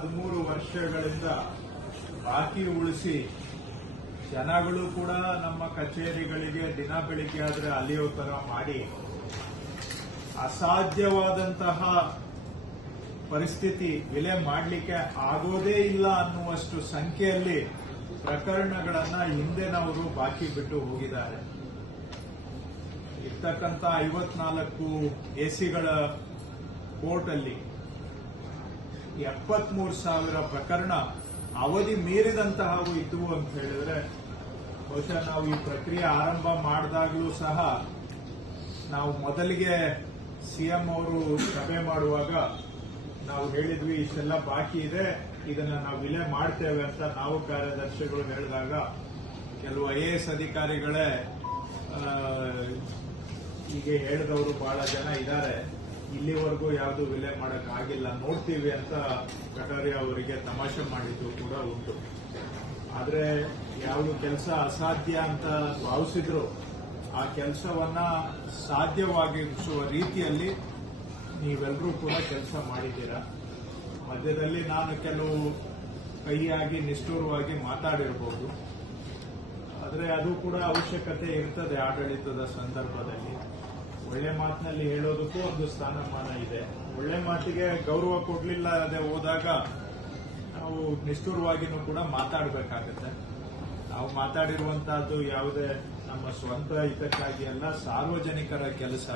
13 ವರ್ಷಗಳಿಂದ ಬಾಕಿ ಉಳಿಸಿ ಜನಗಳು ಕೂಡ ನಮ್ಮ ಕಚೇರಿಗಳಿಗೆ ದಿನ ಬೆಳಿಗ್ಗೆ ಆದ್ರೆ ಅಲಿಯೋ ತರ ಮಾಡಿ ಅಸಾಧ್ಯವಾದಂತಹ ಪರಿಸ್ಥಿತಿ ವಿಲೆ ಮಾಡಲಿಕ್ಕೆ ಆಗೋದೇ ಇಲ್ಲ ಅನ್ನುವಷ್ಟು ಸಂಖ್ಯೆಯಲ್ಲಿ ಪ್ರಕರಣಗಳನ್ನ ಹಿಂದೆನವರು ಬಾಕಿ ಬಿಟ್ಟು ಹೋಗಿದ್ದಾರೆ. ಇರ್ತಕ್ಕಂಥ 54 ಎಸಿಗಳ ಕೋರ್ಟ್ ಅಲ್ಲಿ 73,000 ಪ್ರಕರಣ ಅವಧಿ ಮೀರಿದಂತಹವು ಇದ್ದವು ಅಂತ ಹೇಳಿದ್ರೆ ಬಹುಶಃ ನಾವು ಈ ಪ್ರಕ್ರಿಯೆ ಆರಂಭ ಮಾಡಿದಾಗಲೂ ಸಹ ನಾವು ಮೊದಲಿಗೆ ಸಿಎಂ ಅವರು ಸಭೆ ಮಾಡುವಾಗ ನಾವು ಹೇಳಿದ್ವಿ ಇಷ್ಟೆಲ್ಲ ಬಾಕಿ ಇದೆ, ಇದನ್ನ ನಾವು ವಿಲೆ ಮಾಡ್ತೇವೆ ಅಂತ ನಾವು ಕಾರ್ಯದರ್ಶಿಗಳು ಹೇಳಿದಾಗ ಕೆಲವು IAS ಅಧಿಕಾರಿಗಳೇ ಹೀಗೆ ಹೇಳಿದವರು ಬಹಳ ಜನ ಇದ್ದಾರೆ, ಇಲ್ಲಿವರೆಗೂ ಯಾವುದು ವಿಲೆ ಮಾಡಕ್ ಆಗಿಲ್ಲ, ನೋಡ್ತೀವಿ ಅಂತ ಕಟಾರಿಯಾ ಅವರಿಗೆ ತಮಾಷೆ ಮಾಡಿದ್ದು ಕೂಡ ಉಂಟು. ಆದ್ರೆ ಯಾವುದು ಕೆಲಸ ಅಸಾಧ್ಯ ಅಂತ ಭಾವಿಸಿದ್ರು ಆ ಕೆಲಸವನ್ನ ಸಾಧ್ಯವಾಗಿಸುವ ರೀತಿಯಲ್ಲಿ ನೀವೆಲ್ಲರೂ ಕೂಡ ಕೆಲಸ ಮಾಡಿದ್ದೀರಾ. ಮಧ್ಯದಲ್ಲಿ ನಾನು ಕೆಲವು ಕಹಿಯಾಗಿ ನಿಷ್ಠುರವಾಗಿ ಮಾತಾಡಿರಬಹುದು, ಆದರೆ ಅದು ಕೂಡ ಅವಶ್ಯಕತೆ ಇರ್ತದೆ. ಆಡಳಿತದ ಸಂದರ್ಭದಲ್ಲಿ ಒಳ್ಳೆ ಮಾತಿನಲ್ಲಿ ಹೇಳೋದಕ್ಕೂ ಒಂದು ಸ್ಥಾನಮಾನ ಇದೆ. ಒಳ್ಳೆ ಮಾತಿಗೆ ಗೌರವ ಕೊಡಲಿಲ್ಲ ಅದೇ ಹೋದಾಗ ನಾವು ನಿಷ್ಠುರವಾಗಿನೂ ಕೂಡ ಮಾತಾಡಬೇಕಾಗತ್ತೆ. ನಾವು ಮಾತಾಡಿರುವಂತಹದ್ದು ಯಾವುದೇ ನಮ್ಮ ಸ್ವಂತ ಹಿತಕ್ಕಾಗಿ ಅಲ್ಲ, ಸಾರ್ವಜನಿಕರ ಕೆಲಸ.